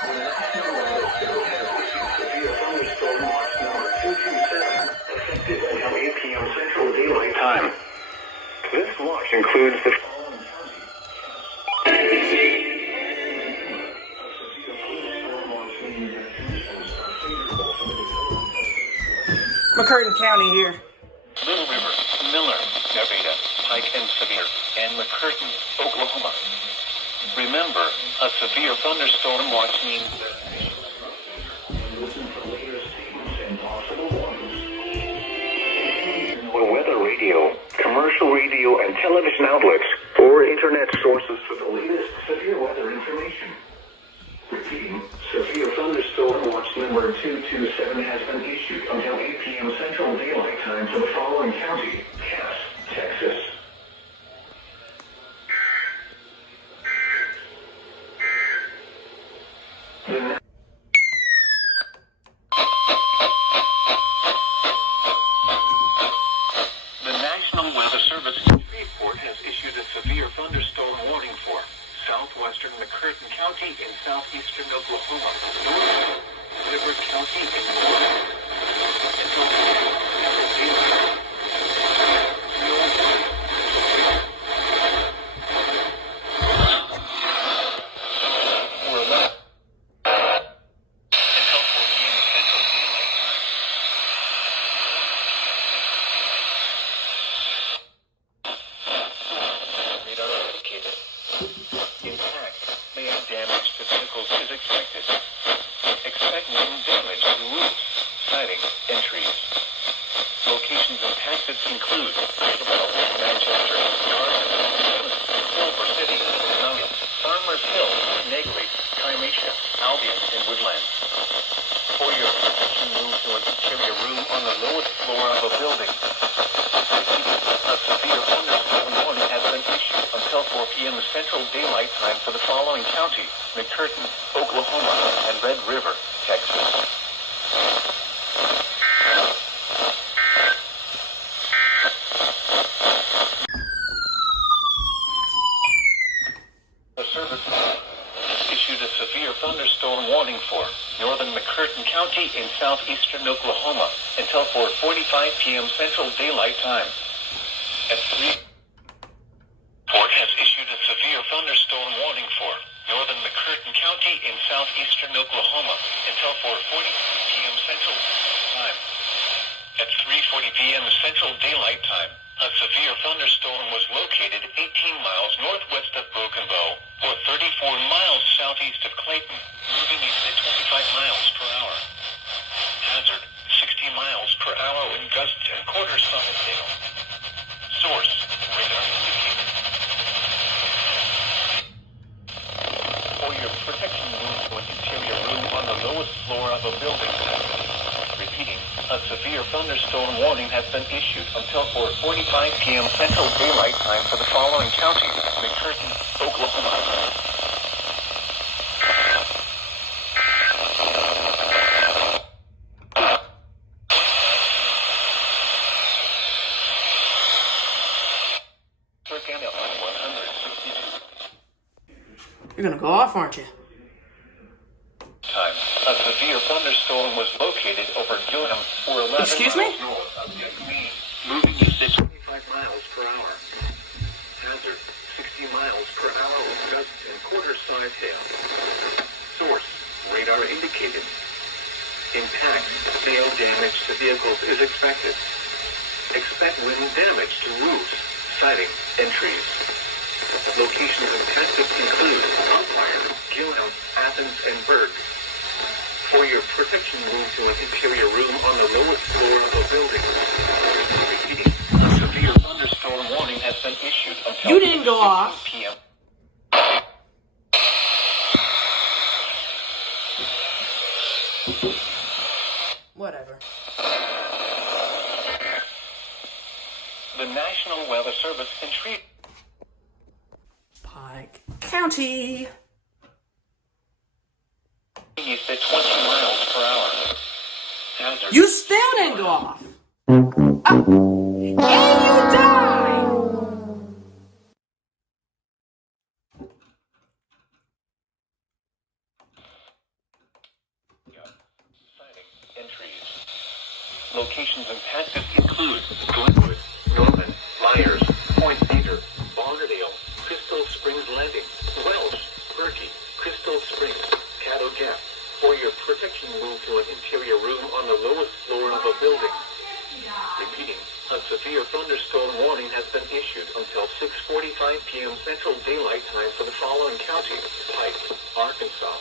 The National Weather Service has issued severe thunderstorm watch number 227, effective until 8 p.m. Central Daylight Time. This watch includes the following McCurtain County here. Little River, Miller, Nevada, Pike and Sevier, and McCurtain, Oklahoma. Remember, a severe thunderstorm watch means weather radio, commercial radio, and television outlets, or internet sources for the latest severe weather information. Repeating, severe thunderstorm watch number 227 has been issued until 8 p.m. Central Daylight Time for the following county: Cass, Texas. the National Weather Service in Shreveport has issued a severe thunderstorm warning for southwestern McCurtain County in southeastern Oklahoma, northern River County in northern damage to vehicles is expected. Expect wind damage to roofs, siding, and trees. Locations impacted include Manchester, Carson, Silver City, Mount, Farmers Hill, Negley, Kimatia, Albion, and Woodland. For your protection, move to an interior room on the lowest floor of a building. A severe thunderstorm warning has been issued until 4 p.m. Central Daylight Time for the following counties: McCurtain, Oklahoma, and Red River, Texas. The service issued a severe thunderstorm warning for northern McCurtain County in southeastern Oklahoma until 4:45 p.m. Central Daylight Time. At 3, Port has issued a severe thunderstorm warning for northern McCurtain County in southeastern Oklahoma until 4:40 p.m. Central Time. At 3:40 p.m. Central Daylight Time, a severe thunderstorm was located 18 miles northwest of Broken Bow, or 34 miles southeast of Clayton, moving east at 25 miles per hour. Hazard, 60 miles per hour in gusts and quarters solid hail. Source, radar indicated. For your protection, move to an interior room on the lowest floor of a building. Repeating, a severe thunderstorm warning has been issued until 4:45 p.m. Central Daylight Time for the following counties: McCurtain, Oklahoma. You're gonna go off, aren't you? Time. A severe thunderstorm was located over Gilham, or 11 Excuse me? miles north of Gilham, moving east at 25 miles per hour. Hazard, 60 miles per hour with gusts and quarter-size hail. Source, radar indicated. Impact, hail damage to vehicles is expected. Expect wind damage to roofs, siding, and trees. Locations impacted include Umpire, Gilham, Athens, and Berg. For your protection, move to an interior room on the lowest floor of a building. Repeating, a severe thunderstorm warning has been issued until You didn't go off. 6 p.m. Whatever. The National Weather Service in Shreveport. Pike County. East at 20 miles per hour. Hazard. You still didn't go off. And you died. Locations impacted include Glenwood, Norman, Myers, Point Cedar, Lauderdale, Crystal Springs Landing, Welsh, Berkey, Crystal Springs, Caddo Gap. For your protection, move to an interior room on the lowest floor of a building. Repeating, a severe thunderstorm warning has been issued until 6:45 p.m. Central Daylight Time for the following counties: Pike, Arkansas,